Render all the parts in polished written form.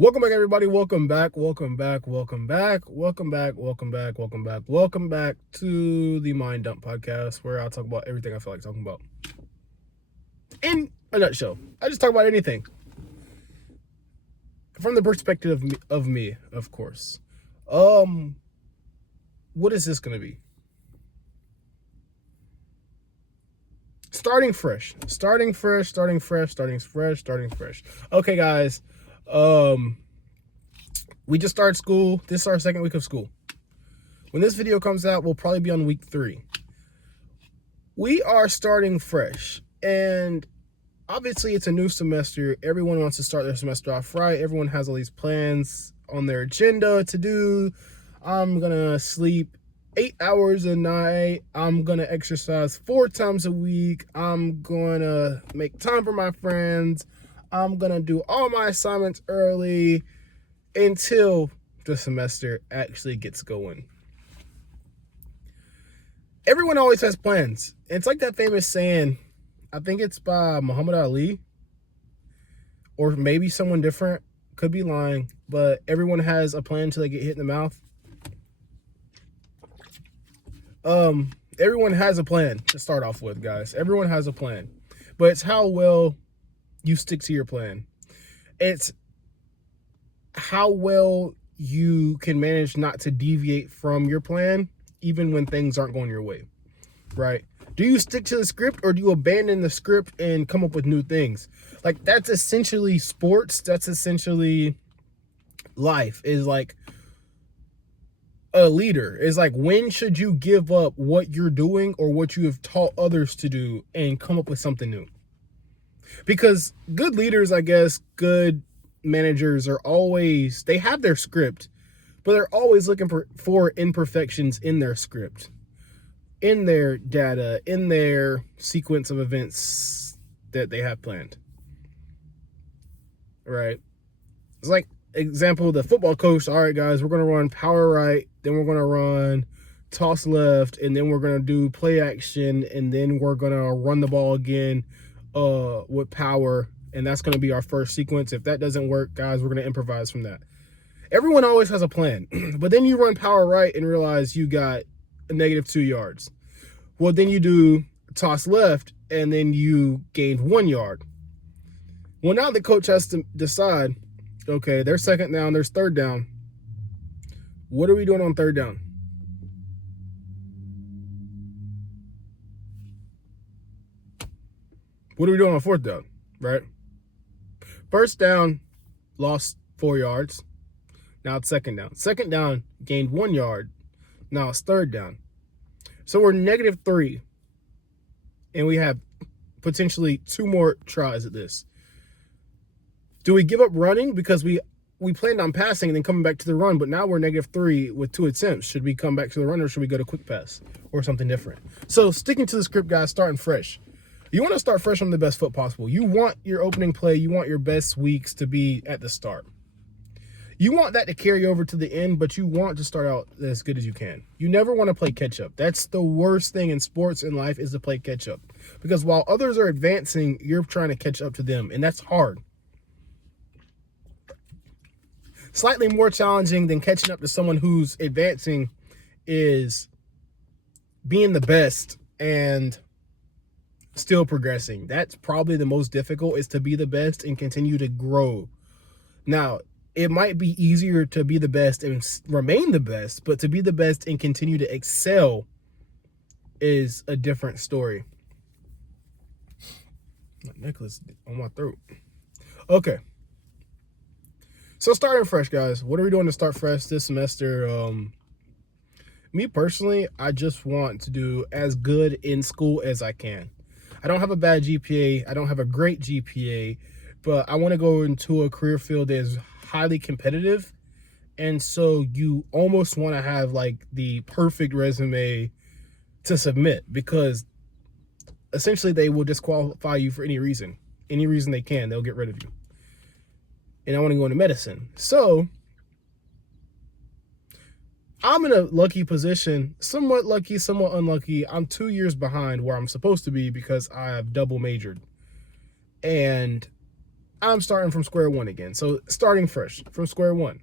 Welcome back, everybody. Welcome back. Welcome back. Welcome back. Welcome back. Welcome back. Welcome back. Welcome back to the Mind Dump podcast, where I'll talk about everything I feel like talking about. In a nutshell, I just talk about anything from the perspective of me, of course. What is this gonna be? Starting fresh. Okay, guys. We just started school. This is our second week of school. When this video comes out, we'll probably be on week 3. We are starting fresh, and obviously it's a new semester. Everyone wants to start their semester off right. Everyone has all these plans on their agenda to do. I'm gonna sleep 8 hours a night. I'm gonna exercise 4 times a week. I'm gonna make time for my friends. I'm gonna do all my assignments early until the semester actually gets going. Everyone always has plans. It's like that famous saying, I think it's by Muhammad Ali, or maybe someone different, could be lying, but everyone has a plan until they get hit in the mouth. Everyone has a plan to start off with, guys. Everyone has a plan, but it's how well you stick to your plan. It's how well you can manage not to deviate from your plan, even when things aren't going your way, right? Do you stick to the script, or do you abandon the script and come up with new things? Like, that's essentially sports. That's essentially life. Is like a leader. Is like, when should you give up what you're doing or what you have taught others to do and come up with something new? Because good leaders, I guess, good managers are always, they have their script, but they're always looking for imperfections in their script, in their data, in their sequence of events that they have planned, right? It's like, example, the football coach, all right, guys, we're going to run power right, then we're going to run toss left, and then we're going to do play action, and then we're going to run the ball again with power, and that's going to be our first sequence. If that doesn't work, guys, we're going to improvise from that. Everyone always has a plan, but then you run power right and realize you got a -2 yards. Well, then you do toss left, and then you gained 1 yard. Well, now the coach has to decide, okay, there's second down, there's third down. What are we doing on third down? What are we doing on fourth down, right? First down, lost 4 yards. Now it's second down. Second down, gained 1 yard. Now it's third down. So we're -3. And we have potentially 2 more tries at this. Do we give up running because we planned on passing and then coming back to the run, but now we're -3 with 2 attempts? Should we come back to the run, or should we go to quick pass or something different? So sticking to the script, guys, starting fresh. You want to start fresh on the best foot possible. You want your opening play, you want your best weeks to be at the start. You want that to carry over to the end, but you want to start out as good as you can. You never want to play catch up. That's the worst thing in sports and life, is to play catch up. Because while others are advancing, you're trying to catch up to them, and that's hard. Slightly more challenging than catching up to someone who's advancing is being the best and still progressing. That's probably the most difficult, is to be the best and continue to grow. Now, it might be easier to be the best and remain the best, but to be the best and continue to excel is a different story. My necklace on my throat. Okay. So starting fresh, guys. What are we doing to start fresh this semester? Me personally, I just want to do as good in school as I can. I don't have a bad GPA. I don't have a great GPA, but I want to go into a career field that is highly competitive. And so you almost want to have like the perfect resume to submit, because essentially they will disqualify you for any reason they can. They'll get rid of you. And I want to go into medicine. So I'm in a lucky position, somewhat lucky, somewhat unlucky. I'm 2 years behind where I'm supposed to be because I have double majored. And I'm starting from square one again. So starting fresh from square one.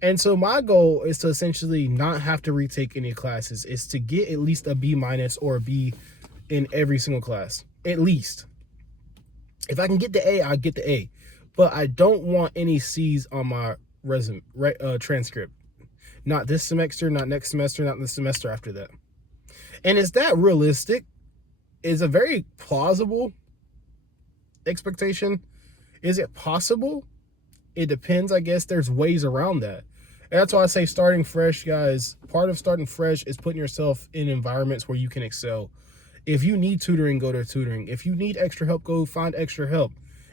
And so my goal is to essentially not have to retake any classes, is to get at least a B minus or a B in every single class, at least. If I can get the A, I'll get the A. But I don't want any C's on my resume, transcript. Not this semester, not next semester, not the semester after that. And is that realistic? Is a very plausible expectation. Is it possible? It depends, I guess. There's ways around that. And that's why I say starting fresh, guys. Part of starting fresh is putting yourself in environments where you can excel. If you need tutoring, go to tutoring. If you need extra help, go find extra help.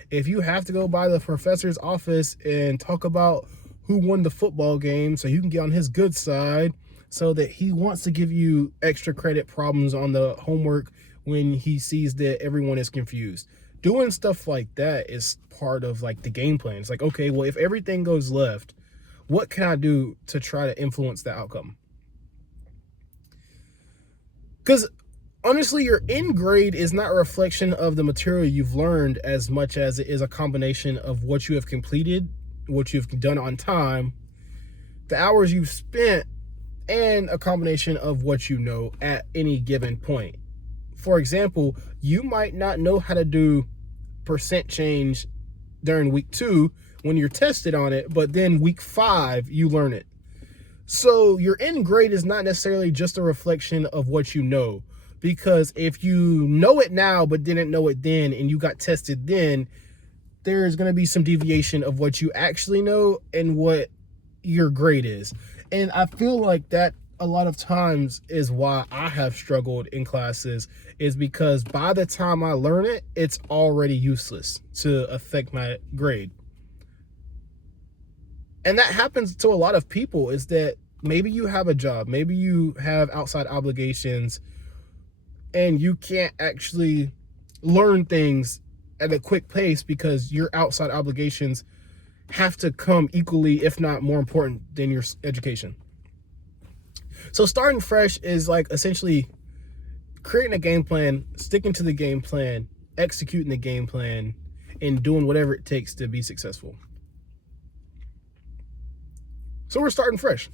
If you have to go by the professor's office and talk about who won the football game so you can get on his good side, so that he wants to give you extra credit problems on the homework when he sees that everyone is confused. Doing stuff like that is part of like the game plan. It's like, okay, well, if everything goes left, what can I do to try to influence the outcome? Because honestly, your end grade is not a reflection of the material you've learned as much as it is a combination of what you have completed, what you've done on time, the hours you've spent, and a combination of what you know at any given point. For example, you might not know how to do percent change during week 2 when you're tested on it, but then week 5 you learn it. So your end grade is not necessarily just a reflection of what you know, because if you know it now but didn't know it then and you got tested then, there's going to be some deviation of what you actually know and what your grade is. And I feel like that a lot of times is why I have struggled in classes, is because by the time I learn it, it's already useless to affect my grade. And that happens to a lot of people, is that maybe you have a job, maybe you have outside obligations, and you can't actually learn things at a quick pace because your outside obligations have to come equally, if not more important than your education. So starting fresh is like essentially creating a game plan, sticking to the game plan, executing the game plan, and doing whatever it takes to be successful. So we're starting fresh.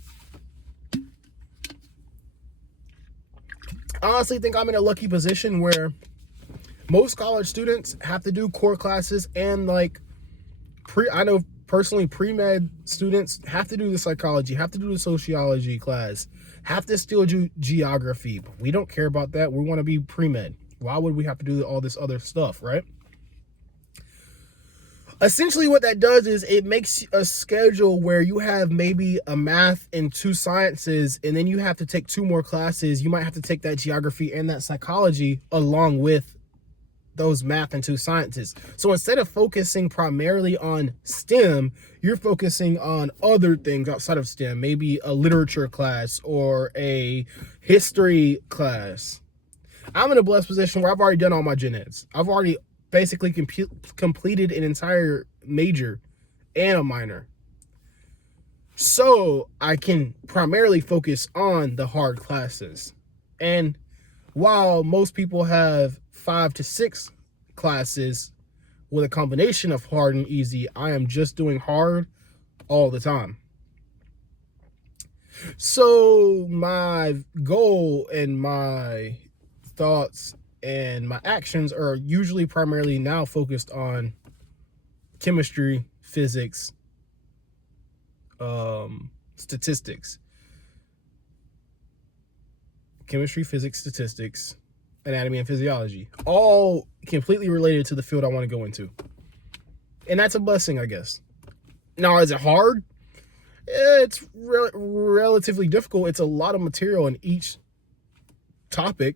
I honestly think I'm in a lucky position where most college students have to do core classes, and like I know personally pre-med students have to do the psychology, have to do the sociology class, have to still do geography. But we don't care about that. We want to be pre-med. Why would we have to do all this other stuff, right? Essentially what that does is it makes a schedule where you have maybe a math and 2 sciences, and then you have to take 2 more classes. You might have to take that geography and that psychology along with those math and 2 sciences. So instead of focusing primarily on STEM, you're focusing on other things outside of STEM, maybe a literature class or a history class. I'm in a blessed position where I've already done all my gen eds. I've already basically completed an entire major and a minor. So I can primarily focus on the hard classes. And while most people have 5 to 6 classes with a combination of hard and easy, I am just doing hard all the time. So my goal and my thoughts and my actions are usually primarily now focused on chemistry, physics, statistics. Chemistry, physics, statistics, anatomy, and physiology. All completely related to the field I want to go into. And that's a blessing, I guess. Now, is it hard? It's relatively difficult. It's a lot of material in each topic,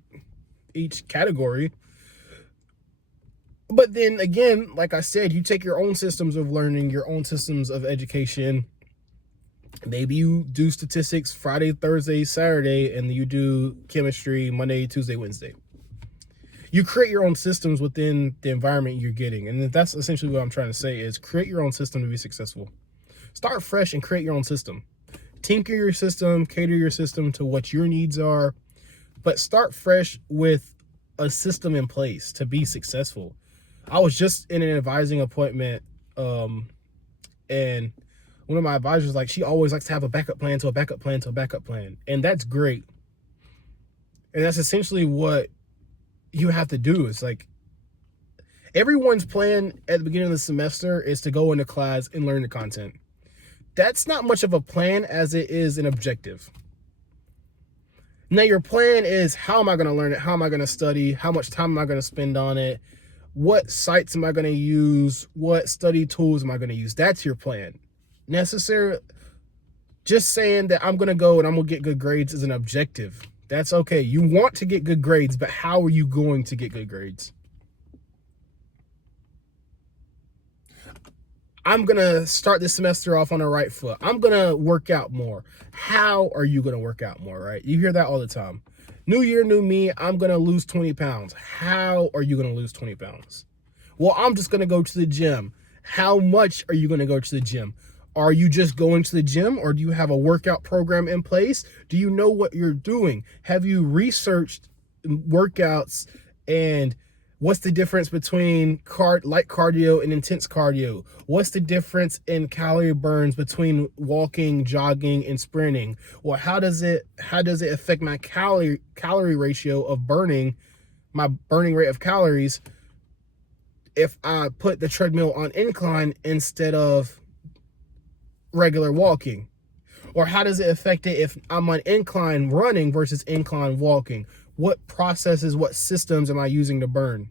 each category. But then again, like I said, you take your own systems of learning, your own systems of education. Maybe you do statistics Friday, Thursday, Saturday, and you do chemistry Monday, Tuesday, Wednesday. You create your own systems within the environment you're getting. And that's essentially what I'm trying to say, is create your own system to be successful. Start fresh and create your own system. Tinker your system, cater your system to what your needs are, but start fresh with a system in place to be successful. I was just in an advising appointment And one of my advisors, like, she always likes to have a backup plan to a backup plan to a backup plan. And that's great. And that's essentially what you have to do. It's like everyone's plan at the beginning of the semester is to go into class and learn the content. That's not much of a plan as it is an objective. Now your plan is, how am I going to learn it? How am I going to study? How much time am I going to spend on it? What sites am I going to use? What study tools am I going to use? That's your plan. Necessary. Just saying that I'm going to go and I'm going to get good grades is an objective. That's okay. You want to get good grades, but how are you going to get good grades? I'm going to start this semester off on the right foot. I'm going to work out more. How are you going to work out more, right? You hear that all the time. New year, new me, I'm going to lose 20 pounds. How are you going to lose 20 pounds? Well, I'm just going to go to the gym. How much are you going to go to the gym? Are you just going to the gym, or do you have a workout program in place? Do you know what you're doing? Have you researched workouts, and what's the difference between light cardio and intense cardio? What's the difference in calorie burns between walking, jogging, and sprinting? Well, how does it affect my calorie ratio of burning, my burning rate of calories, if I put the treadmill on incline instead of regular walking? Or how does it affect it if I'm on incline running versus incline walking? What processes, what systems am I using to burn?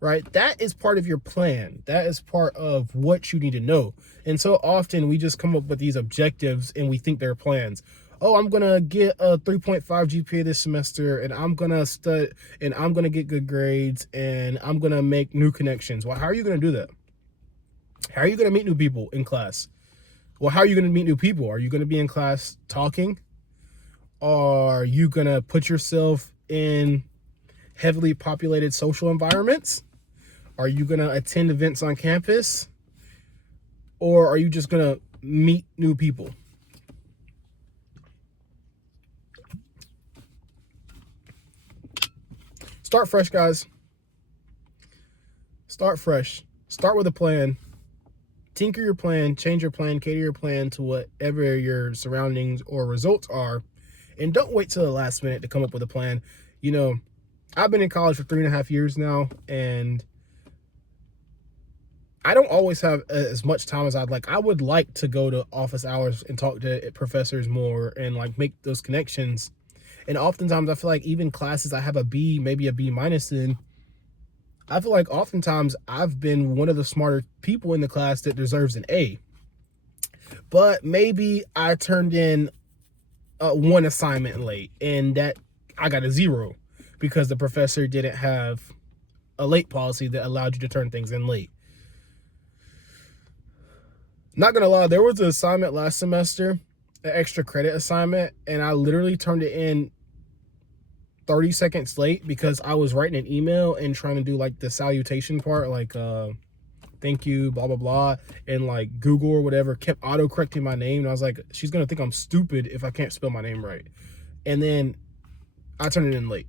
Right? That is part of your plan. That is part of what you need to know. And so often we just come up with these objectives and we think they're plans. Oh, I'm going to get a 3.5 GPA this semester, and I'm going to study, and I'm going to get good grades, and I'm going to make new connections. Well, how are you going to do that? How are you going to meet new people in class? Well, how are you going to meet new people? Are you going to be in class talking? Are you going to put yourself in heavily populated social environments? Are you going to attend events on campus? Or are you just going to meet new people? Start fresh, guys. Start fresh. Start with a plan. Tinker your plan, change your plan, cater your plan to whatever your surroundings or results are. And don't wait till the last minute to come up with a plan. You know, I've been in college for 3.5 years now, and I don't always have as much time as I'd like. I would like to go to office hours and talk to professors more and like make those connections. And oftentimes I feel like even classes I have a B, maybe a B minus in, I feel like oftentimes I've been one of the smarter people in the class that deserves an A. But maybe I turned in one assignment late, and that I got a 0 because the professor didn't have a late policy that allowed you to turn things in late. Not gonna lie, there was an assignment last semester, an extra credit assignment, and I literally turned it in 30 seconds late because I was writing an email and trying to do like the salutation part, like thank you, blah blah blah, and like Google or whatever kept auto correcting my name, and I was like, she's gonna think I'm stupid if I can't spell my name right. And then I turned it in late.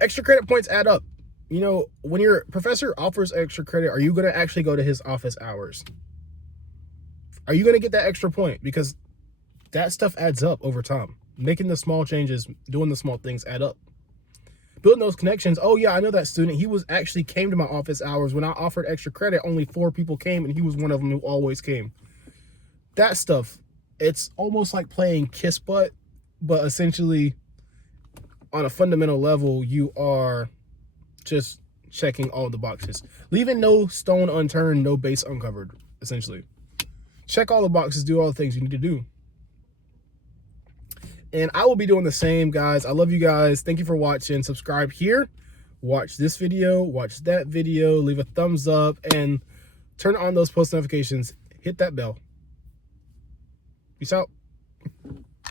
Extra credit points add up. You know, when your professor offers extra credit, are you gonna actually go to his office hours? Are you gonna get that extra point? Because that stuff adds up over time. Making the small changes, doing the small things add up. Building those connections. Oh yeah, I know that student. He came to my office hours. When I offered extra credit, only 4 people came, and he was one of them who always came. That stuff, it's almost like playing kiss butt, but essentially on a fundamental level, you are just checking all the boxes. Leaving no stone unturned, no base uncovered, essentially. Check all the boxes, do all the things you need to do. And I will be doing the same, guys. I love you guys. Thank you for watching. Subscribe here. Watch this video. Watch that video. Leave a thumbs up. And turn on those post notifications. Hit that bell. Peace out.